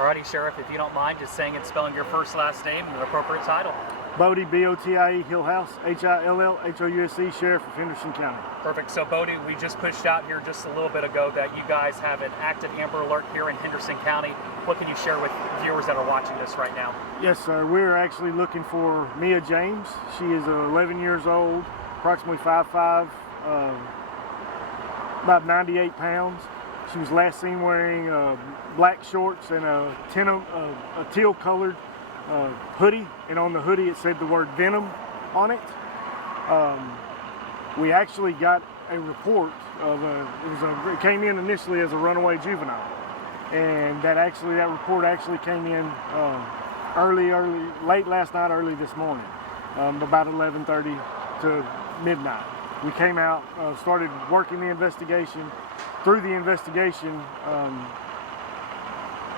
Alrighty, Sheriff, if you don't mind just saying and spelling your first last name and the appropriate title. Bodie, B-O-T-I-E, Hillhouse, H-I-L-L-H-O-U-S-E, Sheriff of Henderson County. Perfect. So, Bodie, we just pushed out here just a little bit ago that you guys have an active Amber Alert here in Henderson County. What can you share with viewers that are watching this right now? Yes, sir. We're actually looking for Mia James. She is 11 years old, approximately 5'5", about 98 pounds. She was last seen wearing black shorts and a teal-colored hoodie, and on the hoodie it said the word Venom on it. We actually got a report of it came in initially as a runaway juvenile, and that report actually came in late last night, early this morning, about 11:30 to midnight. We came out, started working the investigation. Through the investigation,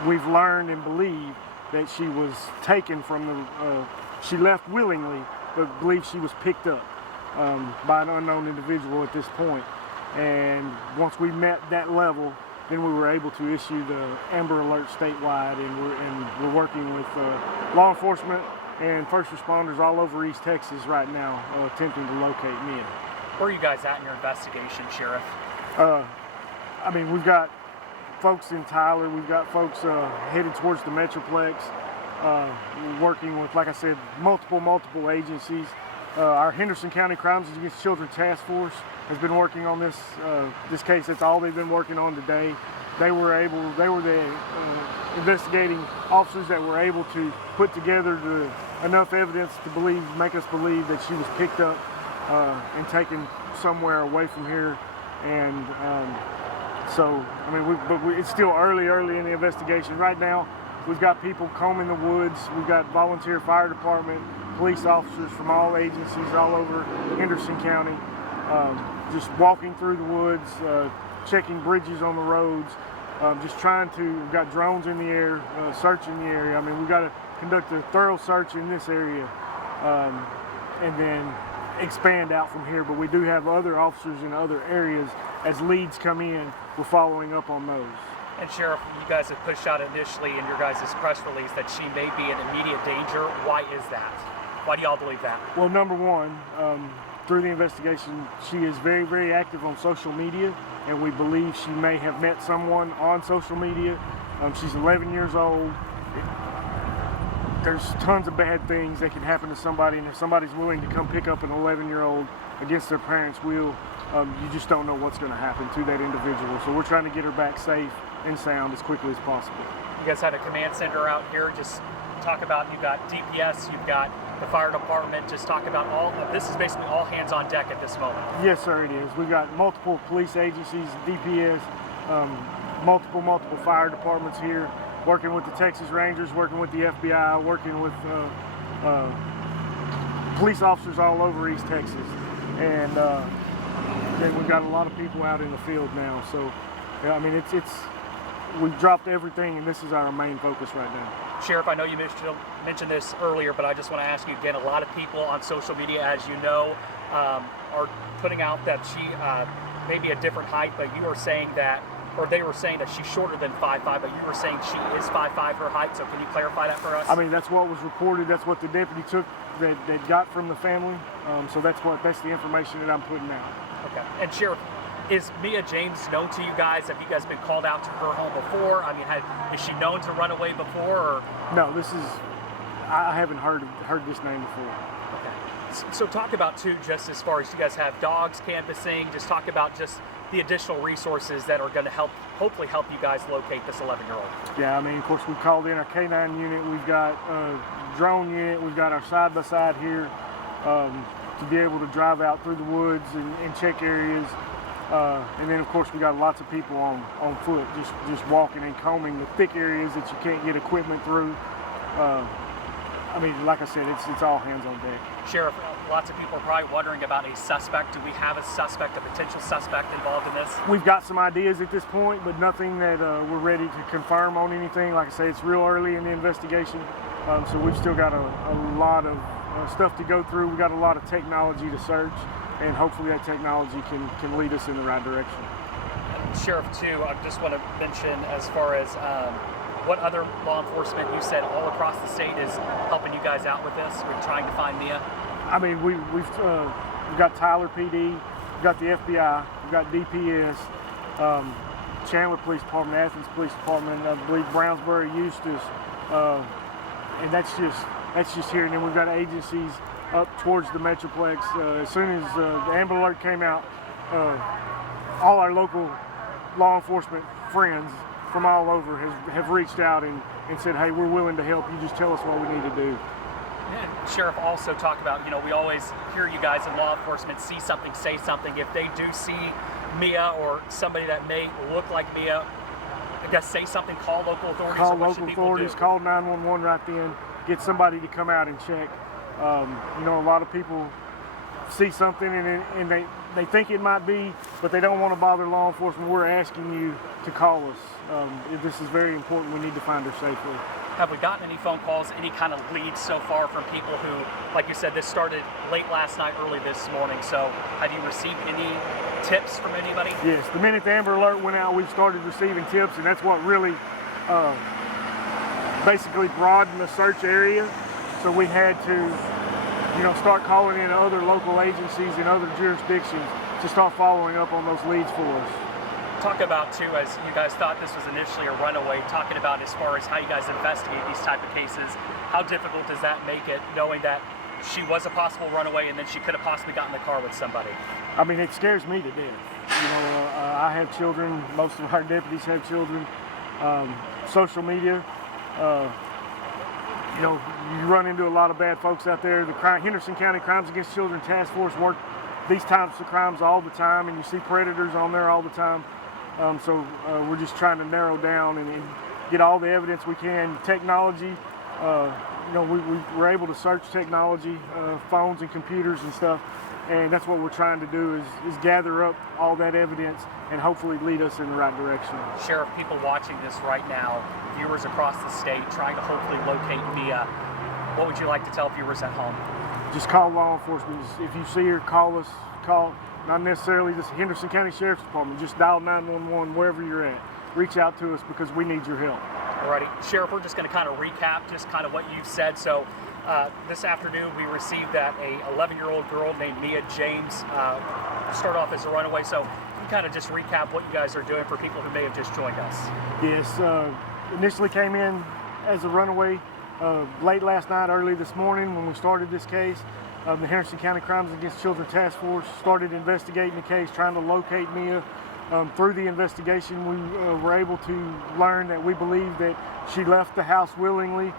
we've learned and believe that she was taken from she left willingly, but believe she was picked up by an unknown individual at this point. And once we met that level, then we were able to issue the Amber Alert statewide, and we're working with law enforcement and first responders all over East Texas right now, attempting to locate Mia. Where are you guys at in your investigation, Sheriff? I mean, we've got folks in Tyler, we've got folks headed towards the Metroplex, working with, like I said, multiple agencies. Our Henderson County Crimes Against Children Task Force has been working on this case. That's all they've been working on today. They were the investigating officers that were able to put together enough evidence to make us believe that she was picked up and taken somewhere away from here. And so, I mean, it's still early in the investigation. Right now, we've got people combing the woods. We've got volunteer fire department, police officers from all agencies all over Henderson County, just walking through the woods, checking bridges on the roads, we've got drones in the air, searching the area. I mean, we've got to conduct a thorough search in this area, and then expand out from here. But we do have other officers in other areas. As leads come in, we're following up on those. And Sheriff, you guys have pushed out initially in your guys' press release that she may be in immediate danger. Why is that? Why do y'all believe that? Well, number one, through the investigation, she is very active on social media, and we believe she may have met someone on social media. She's 11 years old. There's tons of bad things that can happen to somebody, and if somebody's willing to come pick up an 11-year-old against their parents' will, you just don't know what's going to happen to that individual. So we're trying to get her back safe and sound as quickly as possible. You guys have a command center out here. Just talk about, you've got DPS, you've got the fire department. Just talk about this is basically all hands on deck at this moment. Yes, sir, it is. We've got multiple police agencies, DPS, multiple fire departments here, working with the Texas Rangers, working with the FBI, working with police officers all over East Texas. And then we've got a lot of people out in the field now. So, yeah, I mean, we've dropped everything, and this is our main focus right now. Sheriff, I know you mentioned this earlier, but I just want to ask you again, a lot of people on social media, as you know, are putting out that she may be a different height, but you are saying that, or they were saying that she's shorter than 5'5", but you were saying she is 5'5", her height, so can you clarify that for us? I mean, that's what was reported, that's what the deputy took, that got from the family, so that's the information that I'm putting out. Okay, and Sheriff, is Mia James known to you guys? Have you guys been called out to her home before? I mean, is she known to run away before? Or? No, I haven't heard this name before. Okay. So talk about, too, just as far as you guys have dogs canvassing, just talk about just the additional resources that are going to hopefully help you guys locate this 11-year-old. Yeah, I mean, of course, we've called in our K9 unit, we've got a drone unit, we've got our side-by-side here to be able to drive out through the woods and check areas. And then, of course, we got lots of people on foot, just walking and combing the thick areas that you can't get equipment through. I mean, like I said, it's all hands on deck. Sheriff, lots of people are probably wondering about a suspect. Do we have a potential suspect involved in this? We've got some ideas at this point, but nothing that we're ready to confirm on anything. Like I say, it's real early in the investigation, so we've still got a lot of stuff to go through. We've got a lot of technology to search, and hopefully that technology can lead us in the right direction. Sheriff, too, I just want to mention as far as what other law enforcement, you said all across the state, is helping you guys out with this? We're trying to find Mia. I mean, we've got Tyler PD, we've got the FBI, we've got DPS, Chandler Police Department, Athens Police Department, I believe Brownsboro, Eustis, and that's just here. And then we've got agencies up towards the Metroplex. As soon as the Amber Alert came out, all our local law enforcement friends from all over have reached out and said, hey, we're willing to help. You just tell us what we need to do. And Sheriff, also talk about, we always hear you guys in law enforcement see something, say something. If they do see Mia or somebody that may look like Mia, I guess say something, call local authorities. Call local authorities, call 911 right then, get somebody to come out and check. A lot of people see something and they think it might be, but they don't want to bother law enforcement. We're asking you to call us. This is very important. We need to find her safely. Have we gotten any phone calls, any kind of leads so far from people who, like you said, this started late last night, early this morning, so have you received any tips from anybody? Yes, the minute the Amber Alert went out, we've started receiving tips, and that's what really basically broadened the search area. So we had to, start calling in other local agencies in other jurisdictions to start following up on those leads for us. Talk about, too, as you guys thought this was initially a runaway, talking about as far as how you guys investigate these type of cases, how difficult does that make it, knowing that she was a possible runaway and then she could have possibly gotten in the car with somebody? I mean, it scares me to death. I have children, most of our deputies have children. Social media, you run into a lot of bad folks out there. The Henderson County Crimes Against Children Task Force work these types of crimes all the time, and you see predators on there all the time. So we're just trying to narrow down and get all the evidence we can. Technology, we're able to search technology, phones and computers and stuff, and that's what we're trying to do is gather up all that evidence and hopefully lead us in the right direction. Sheriff, people watching this right now, viewers across the state, trying to hopefully locate Mia, what would you like to tell viewers at home? Just call law enforcement. If you see her, call us. Call, not necessarily just Henderson County Sheriff's Department, just dial 911 wherever you're at. Reach out to us because we need your help. Alrighty, Sheriff, we're just going to kind of recap just kind of what you've said. So this afternoon we received that a 11-year-old girl named Mia James started off as a runaway. So you kind of just recap what you guys are doing for people who may have just joined us. Yes, initially came in as a runaway late last night, early this morning when we started this case. The Henderson County Crimes Against Children Task Force started investigating the case, trying to locate Mia. Through the investigation, we were able to learn that we believe that she left the house willingly.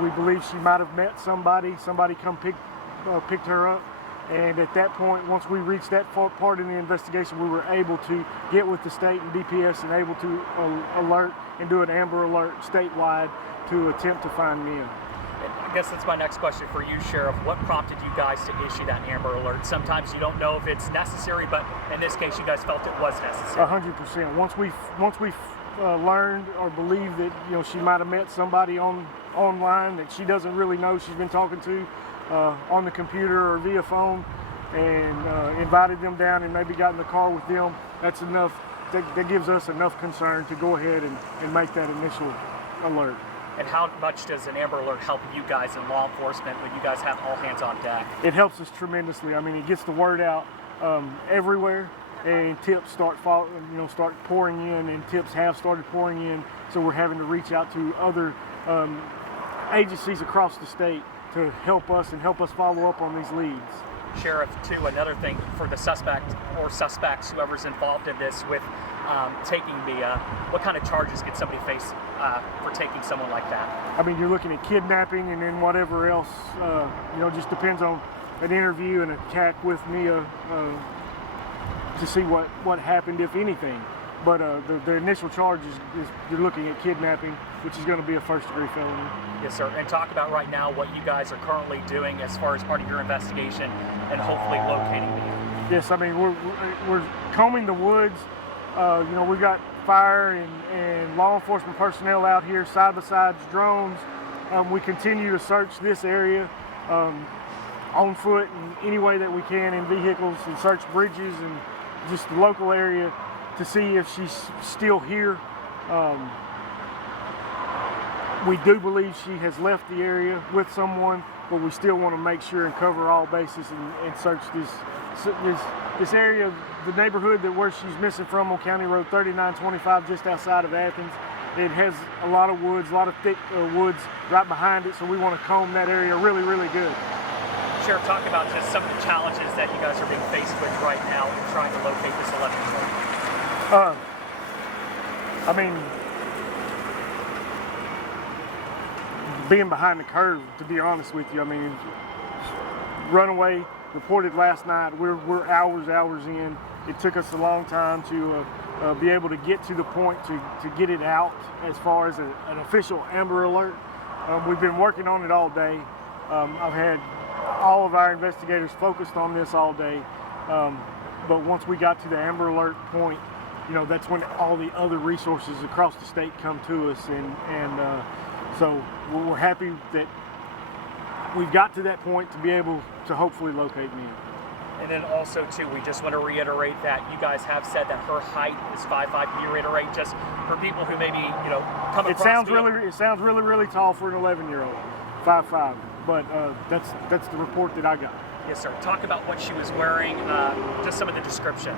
We believe she might have met somebody come picked her up. And at that point, once we reached that part in the investigation, we were able to get with the state and DPS and able to alert and do an Amber Alert statewide to attempt to find Mia. I guess that's my next question for you, Sheriff. What prompted you guys to issue that Amber Alert? Sometimes you don't know if it's necessary, but in this case, you guys felt it was necessary. 100%. Once we learned or believed that she might have met somebody online that she doesn't really know she's been talking to on the computer or via phone, and invited them down and maybe got in the car with them, that's enough. That gives us enough concern to go ahead and make that initial alert. And how much does an Amber Alert help you guys in law enforcement when you guys have all hands on deck? It helps us tremendously. I mean, it gets the word out everywhere, and tips start pouring in, and tips have started pouring in. So we're having to reach out to other agencies across the state to help us follow up on these leads. Sheriff, too, another thing for the suspect or suspects, whoever's involved in this with taking Mia, what kind of charges could somebody face for taking someone like that? I mean, you're looking at kidnapping and then whatever else, just depends on an interview and a CAC with Mia to see what happened, if anything. But the initial charge is you're looking at kidnapping, which is going to be a first-degree felony. Yes, sir. And talk about right now what you guys are currently doing as far as part of your investigation and hopefully locating Mia. Yes, I mean, we're combing the woods. We've got fire and law enforcement personnel out here, side-by-sides, drones. We continue to search this area on foot in any way that we can in vehicles, and search bridges and just the local area to see if she's still here. We do believe she has left the area with someone, but we still want to make sure and cover all bases and search this area, the neighborhood where she's missing from on County Road 3925, just outside of Athens. It has a lot of woods, a lot of thick woods right behind it, so we want to comb that area really, really good. Sheriff, talk about just some of the challenges that you guys are being faced with right now in trying to locate this 11-year-old. I mean, being behind the curve, to be honest with you. I mean, runaway reported last night. We're hours in. It took us a long time to be able to get to the point to get it out as far as an official Amber Alert. We've been working on it all day. I've had all of our investigators focused on this all day. But once we got to the Amber Alert point, you know, that's when all the other resources across the state come to us, and so we're happy that we've got to that point to be able to hopefully locate me. And then also too, we just want to reiterate that you guys have said that her height is 5'5". Can you reiterate, just for people who maybe, you know, come across? It sounds really tall for an 11-year-old, 5'5". But that's the report that I got. Yes, sir. Talk about what she was wearing, just some of the description.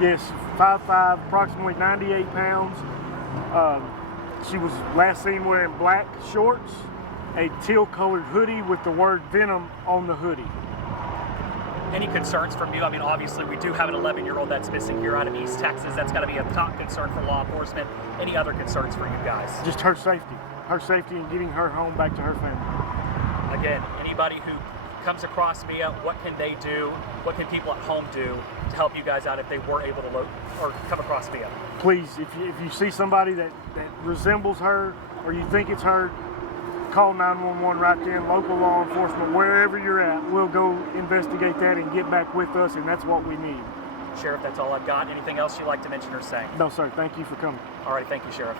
Yes, 5'5", approximately 98 pounds. She was last seen wearing black shorts, a teal-colored hoodie with the word Venom on the hoodie. Any concerns from you? I mean, obviously, we do have an 11-year-old that's missing here out of East Texas. That's got to be a top concern for law enforcement. Any other concerns for you guys? Just her safety and getting her home back to her family. Again, anybody who comes across Mia, what can they do? What can people at home do to help you guys out if they were able to or come across Mia? Please, if you see somebody that resembles her or you think it's her, call 911 right then, local law enforcement, wherever you're at. We'll go investigate that and get back with us, and that's what we need. Sheriff, that's all I've got. Anything else you'd like to mention or say? No, sir. Thank you for coming. All right, thank you, Sheriff.